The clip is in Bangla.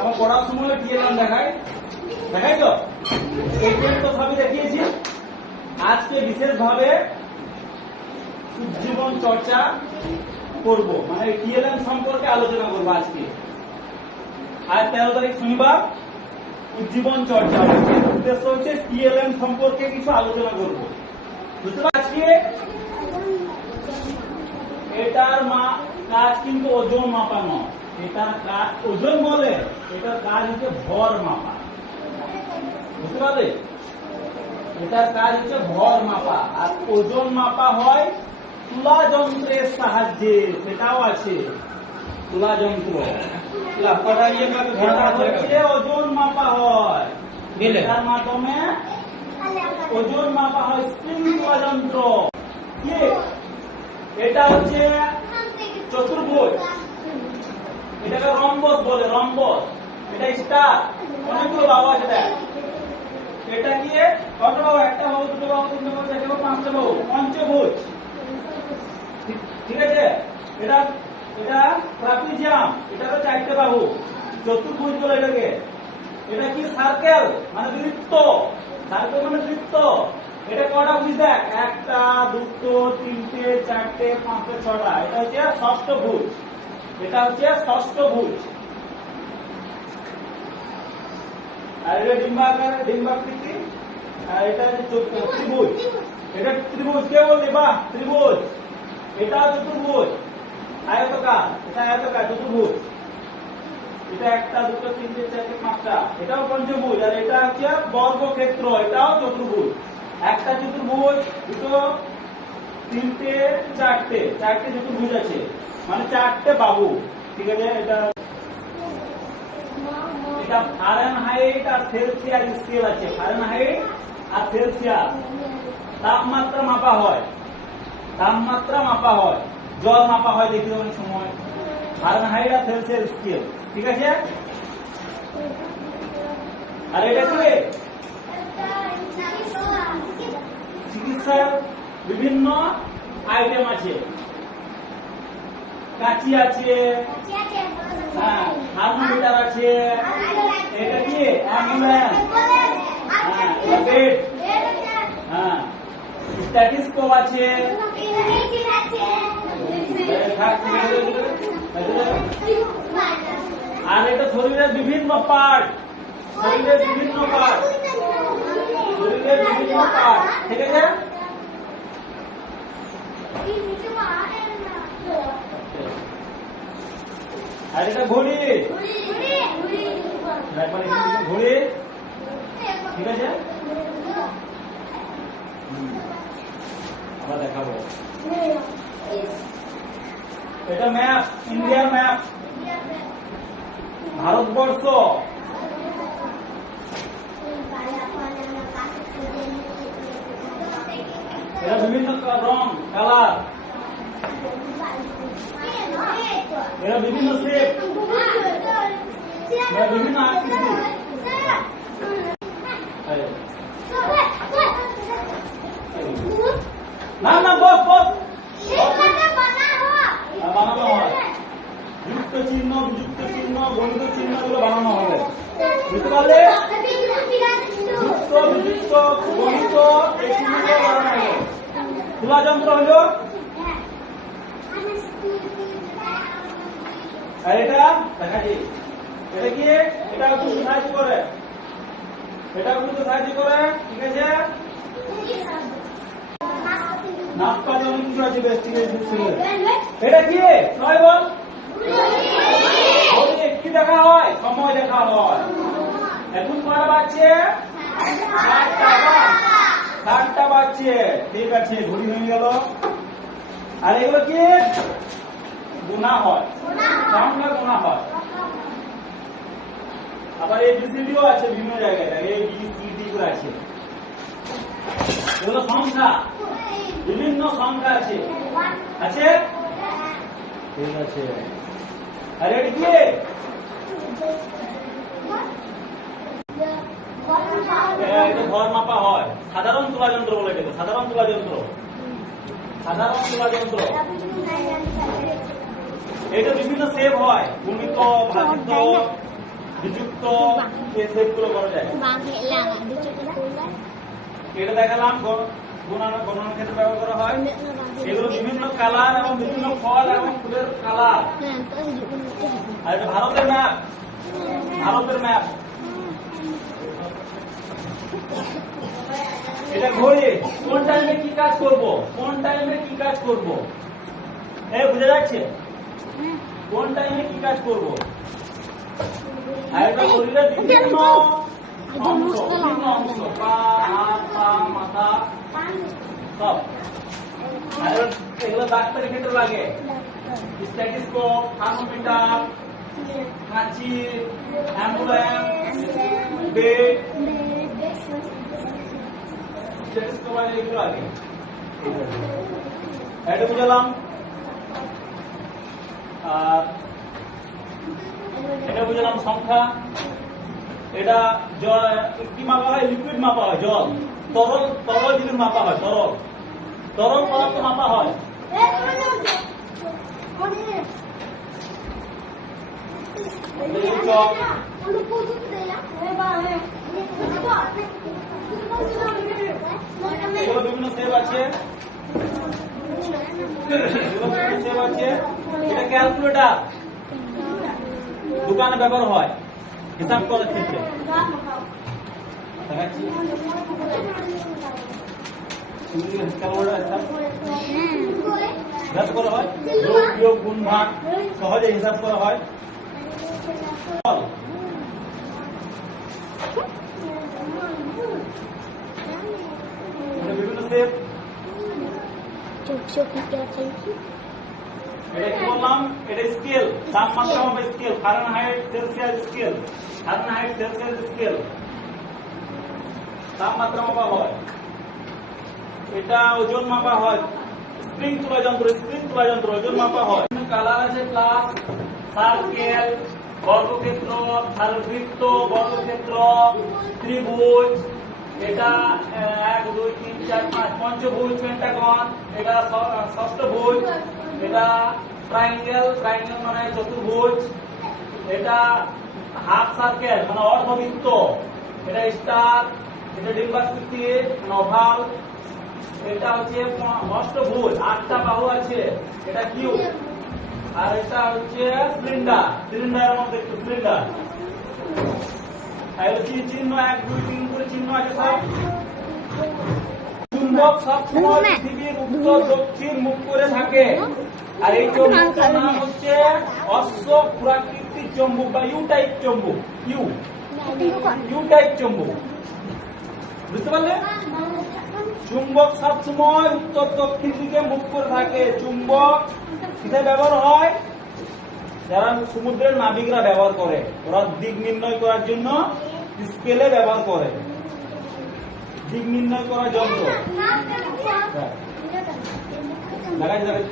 আমার পড়ার সময় টিএলএম দেখায় দেখাই। তো এই তো সবই দেখিয়েছি। আজকে বিশেষভাবে উজ্জীবন চর্চা করব মানে টিএলএম সম্পর্কে আলোচনা করব আজকে। আজ তেরো তারিখ শনিবার, উজ্জীবন চর্চা। উদ্দেশ্য হচ্ছে টিএলএম সম্পর্কে কিছু আলোচনা করব। বুঝতে পারছি? এটার মা কাজ কিন্তু ওজন মাপা নয় এটার কাজ ওজন বলে এটার কাজ হচ্ছে ভর মাপা। বুঝতে পারলে? এটার কাজ হচ্ছে ভর মাপা। আর ওজন মাপা হয় তুলা যন্ত্রের সাহায্যে সেটাও আছে। তুলা যন্ত্র ইয়ে ঘণ্টা আছে ওজন মাপা হয়? এটার মাধ্যমে ওজন মাপা হয় স্প্রিং তুলা যন্ত্র কি? এটা হচ্ছে চতুর্ভুজ। এটাকে রম্বস বলে, রম্বস। এটা স্টার। অনেকগুলো বাবু আছে, দেখ। এটা কি কত বাবু একটা বাবু দুটো বাবু তিনটে বাবু চারটে বাবু পাঁচটা বাবু পঞ্চভুজ। ঠিক- আছে? এটা এটা ট্রাপিজিয়াম। এটা তো চারটে বাহু। চতুর্ভুজ বলে এটাকে। এটা কি? সার্কেল মানে বৃত্ত। সার্কেল মানে বৃত্ত। এটা কটা ভুজ, দেখ? একটা, দুটো, তিনটে, চারটে, পাঁচটা, ছটা। এটা হচ্ছে ষষ্ঠ ভুজ। এটা হচ্ছে ষষ্ঠ ভুজ আর এটা ডিম্বাকার ডিম্বাকৃতি আর এটা ত্রিভুজ। এটা ত্রিভুজ কে বললি বাহ, ত্রিভুজ। এটা চতুর্ভুজ। আয়তকার। এটা আয়তকার, চতুর্ভুজ। এটা একটা, দুটো, তিনটে, চারটে, পাঁচটা। এটাও পঞ্চভুজ। আর এটা হচ্ছে বর্গক্ষেত্র। এটাও চতুর্ভুজ। একটা চতুর্ভুজ, দুটো, তিনটে, চারটে। চারটে চতুর্ভুজ আছে। মানে চারটে বাহু ঠিক আছে? এটা এটা ফারেনহাইট আর সেলসিয়াস স্কেল আছে। ফারেনহাইট আর সেলসিয়াস তাপমাত্রা মাপা হয়। তাপমাত্রা মাপা হয়। জল মাপা হয় দেখি অনেক সময়। ফারেনহাইট আর সেলসিয়াস স্কেল ঠিক আছে? আর এটা কি? চিকিৎসার বিভিন্ন আইটেম আছে। কাঁচি আছে। হ্যাঁ থার্মোমিটার আছে। এটা কি? অ্যাম্বুলেন্স। হ্যাঁ বেড। হ্যাঁ আছে। আর এটা শরীরের বিভিন্ন পার্ট শরীরের বিভিন্ন পার্ট শরীরের বিভিন্ন পার্ট ঠিক আছে? আর এটা ঘড়ি ঘড়ি। ঠিক আছে? আবার দেখাবো। এটা ম্যাপ, ইন্ডিয়া ম্যাপ। ভারতবর্ষ। এটা বিভিন্ন রং, কালার। এরা বিভিন্ন শেপ এরা বিভিন্ন আকৃতি। না না, বস বস। বানানো হয়। যুক্ত চিহ্ন, বিযুক্ত চিহ্ন গণিত চিহ্নগুলো বানানো হবে বুঝতে পারলে? যুক্ত, বিযুক্ত গণিত এই যন্ত্র হলো আর এটা দেখা যায় এটা কি? এটা কিন্তু সাহায্য করে এটা কিন্তু সাহায্য করে ঠিক আছে? নাপা যেমন কি কি দেখা হয়? সময় দেখা হয়। এখন কটা বাজছে? সাতটা বাজছে। ঠিক আছে, ঘড়ি হয়ে গেল। আর এগুলো কি? গুণা হয়। সামনে গুণা হয়? আবার এই বিসিডিও আছে বিভিন্ন জায়গায় এই বি সি ডি গুলো আছে। এগুলো সংখ্যা। বিভিন্ন সংখ্যা আছে। আছে? ঠিক আছে। আর এটা কি? ঘর মাপা হয়। সাধারণ তুলা যন্ত্র বলে এটাকে সাধারণ তুলা যন্ত্র সাধারণ তুলা যন্ত্র এটা বিভিন্ন শেপ হয়। গুণিত ভাজিত, বিযুক্ত শেপগুলো করা যায়. এটা দেখালাম গণনা গণনার ক্ষেত্রে ব্যবহার করা হয়। এগুলো বিভিন্ন কালার এবং বিভিন্ন ফল এবং ফুলের কালার. আর এটা ভারতের ম্যাপ ভারতের ম্যাপ এটা ঘড়ি। কোন টাইমে কি কাজ করব? কোন টাইমে কি কাজ করব? এই বুঝা যাচ্ছে? কোন টাইমে কি কাজ করব? আর এটা ঘড়ির বিভিন্ন অংশ বিভিন্ন অংশ। পা হাত পা মাথা। সব। এগুলো ডাক্তারের ক্ষেত্রে লাগে। স্ট্যাটিস্কোপ থার্মোমিটার কাঁচি অ্যাম্বুলেন্স বেড স্ট্যাটিস্কোপ এগুলো লাগে এটা বুঝালাম? আর এটা বুঝালাম সংখ্যা, এটা কি মাপা হয় লিকুইড মাপা হয়, জল। তরল তরল জিনিস মাপা হয়, তরল। তরল পদার্থ মাপা হয়। বিভিন্ন সেব আছে। দোকানে ব্যবহার হয় হিসাব করার ক্ষেত্রে করা হয় গুণ ভাগ সহজে হিসাব করা হয় বিভিন্ন Kita cengki. এটা কি বললাম? এটা স্কেল তাপমাত্রা হবে scale Fahrenheit Celsius scale Fahrenheit Celsius scale তাপমাত্রা মাপা হয়। এটা ওজন মাপা হয়। স্প্রিং তোলা যন্ত্র স্প্রিং তোলা যন্ত্র ওজন মাপা হয়। কালার আছে প্লাস সার্কেল বর্গক্ষেত্র বর্গক্ষেত্র ত্রিভুজ। এটা এক, দুই, তিন, চার, পাঁচ পঞ্চভুজ পেন্টাগন, এটা ষষ্ঠভুজ এটা ট্রাইঙ্গেল ট্রাইঙ্গেল মানে চতুর্ভুজ, এটা হাফ সার্কেল মানে অর্ধবৃত্ত, এটা স্টার এটা ডিম্বাকৃতি নভাল এটা হচ্ছে অষ্টভুজ, আটটা বাহু আছে, এটা কিউ, আর এটা হচ্ছে সিলিন্ডার সিলিন্ডারের মধ্যে সিলিন্ডার চিহ্ন এক, দুই, তিন চুম্বক সবসময় উত্তর দক্ষিণ দিকে মুখ করে থাকে চুম্বক কিসে ব্যবহার হয় যারা সমুদ্রের নাবিকরা ব্যবহার করে ওরা দিক নির্ণয় করার জন্য স্কেলে ব্যবহার করে দিক নির্ণয় করা যন্ত্র। দেখা যাবে